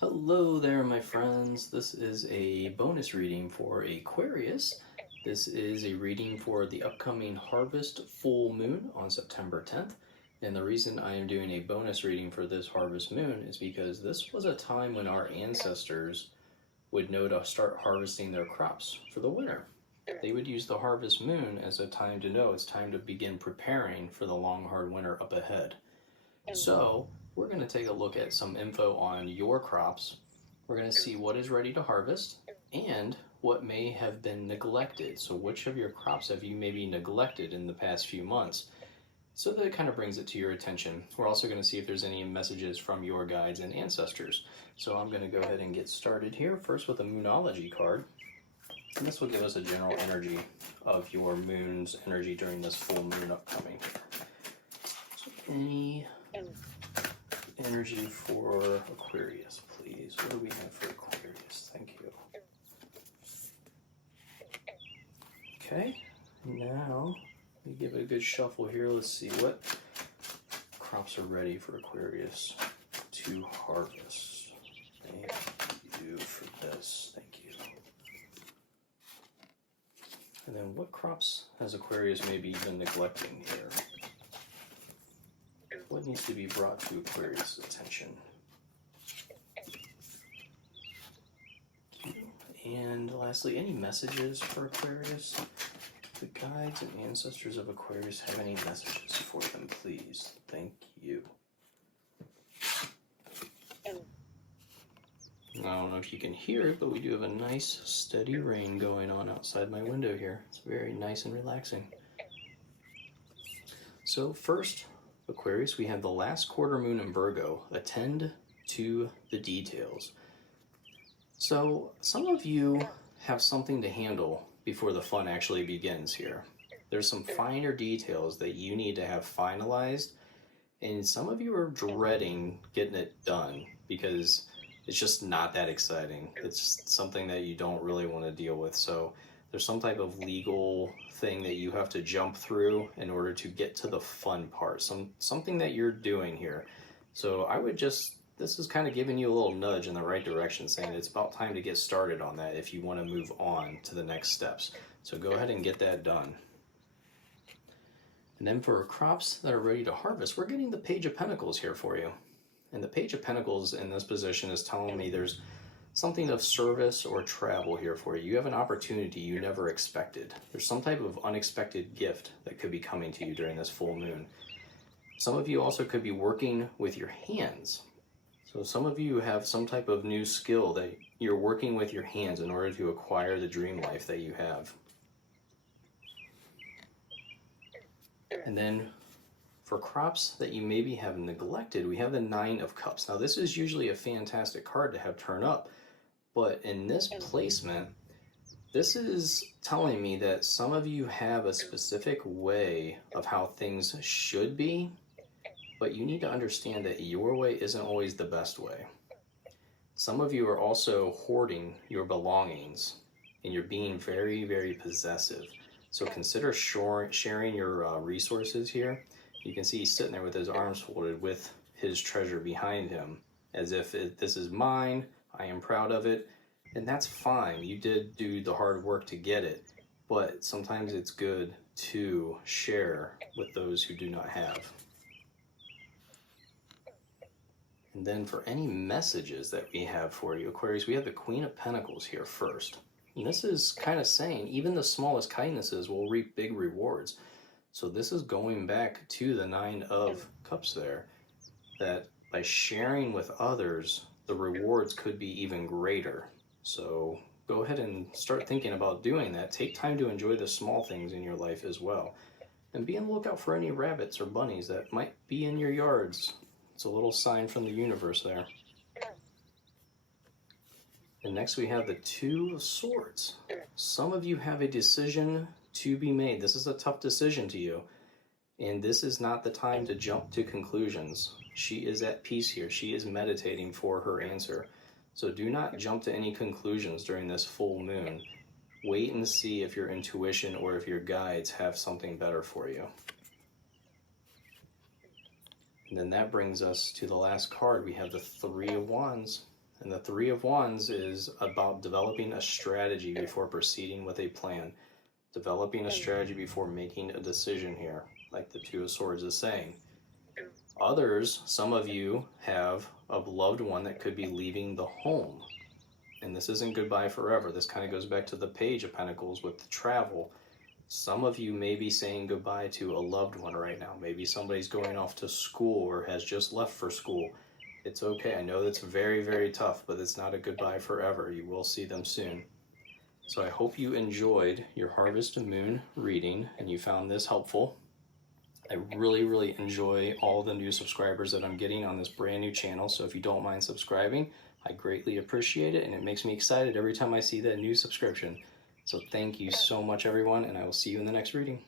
Hello there, my friends. This is a bonus reading for Aquarius. This is a reading for the upcoming harvest full moon on September 10th. And the reason I am doing a bonus reading for this harvest moon is because this was a time when our ancestors would know to start harvesting their crops for the winter. They would use the harvest moon as a time to know it's time to begin preparing for the long, hard winter up ahead. So we're going to take a look at some info on your crops. We're going to see what is ready to harvest and what may have been neglected. So which of your crops have you maybe neglected in the past few months? So that it kind of brings it to your attention. We're also going to see if there's any messages from your guides and ancestors. So I'm going to go ahead and get started here first with a Moonology card. And this will give us a general energy of your moon's energy during this full moon upcoming. So any energy for Aquarius, please. What do we have for Aquarius? Thank you. Okay, now we give it a good shuffle here. Let's see what crops are ready for Aquarius to harvest. Thank you for this. Thank you. And then what crops has Aquarius maybe been neglecting here? What needs to be brought to Aquarius' attention? And lastly, any messages for Aquarius? The guides and ancestors of Aquarius have any messages for them, please? Thank you. I don't know if you can hear it, but we do have a nice steady rain going on outside my window here. It's very nice and relaxing. So first, Aquarius, we have the last quarter moon in Virgo. Attend to the details. So some of you have something to handle before the fun actually begins here. There's some finer details that you need to have finalized, and some of you are dreading getting it done because it's just not that exciting. It's something that you don't really want to deal with. So there's some type of legal thing that you have to jump through in order to get to the fun part, something that you're doing here. So I would this is kind of giving you a little nudge in the right direction, saying it's about time to get started on that if you want to move on to the next steps. So go ahead and get that done. And then for crops that are ready to harvest, we're getting the Page of Pentacles here for you. And the Page of Pentacles in this position is telling me there's something of service or travel here for you. You have an opportunity you never expected. There's some type of unexpected gift that could be coming to you during this full moon. Some of you also could be working with your hands. So some of you have some type of new skill that you're working with your hands in order to acquire the dream life that you have. And then for crops that you maybe have neglected, we have the Nine of Cups. Now this is usually a fantastic card to have turn up, but in this placement, this is telling me that some of you have a specific way of how things should be, but you need to understand that your way isn't always the best way. Some of you are also hoarding your belongings, and you're being very, very possessive. So consider sharing your resources here. You can see he's sitting there with his arms folded with his treasure behind him, as if this is mine, I am proud of it, and that's fine. You did do the hard work to get it, but sometimes it's good to share with those who do not have. And then for any messages that we have for you, Aquarius, we have the Queen of Pentacles here first. And this is kind of saying even the smallest kindnesses will reap big rewards. So this is going back to the Nine of Cups there, that by sharing with others, the rewards could be even greater. So go ahead and start thinking about doing that. Take time to enjoy the small things in your life as well. And be on the lookout for any rabbits or bunnies that might be in your yards. It's a little sign from the universe there. And next we have the Two of Swords. Some of you have a decision to be made. This is a tough decision to you. And this is not the time to jump to conclusions. She is at peace here. She is meditating for her answer. So do not jump to any conclusions during this full moon. Wait and see if your intuition or if your guides have something better for you. And then that brings us to the last card. We have the Three of Wands. And the Three of Wands is about developing a strategy before proceeding with a plan. Developing a strategy before making a decision here, like the Two of Swords is saying. Others, some of you have a loved one that could be leaving the home. And this isn't goodbye forever. This kind of goes back to the Page of Pentacles with the travel. Some of you may be saying goodbye to a loved one right now. Maybe somebody's going off to school or has just left for school. It's okay. I know that's very, very tough, but it's not a goodbye forever. You will see them soon. So I hope you enjoyed your Harvest Moon reading and you found this helpful. I really, really enjoy all the new subscribers that I'm getting on this brand new channel. So if you don't mind subscribing, I greatly appreciate it. And it makes me excited every time I see that new subscription. So thank you so much, everyone, and I will see you in the next reading.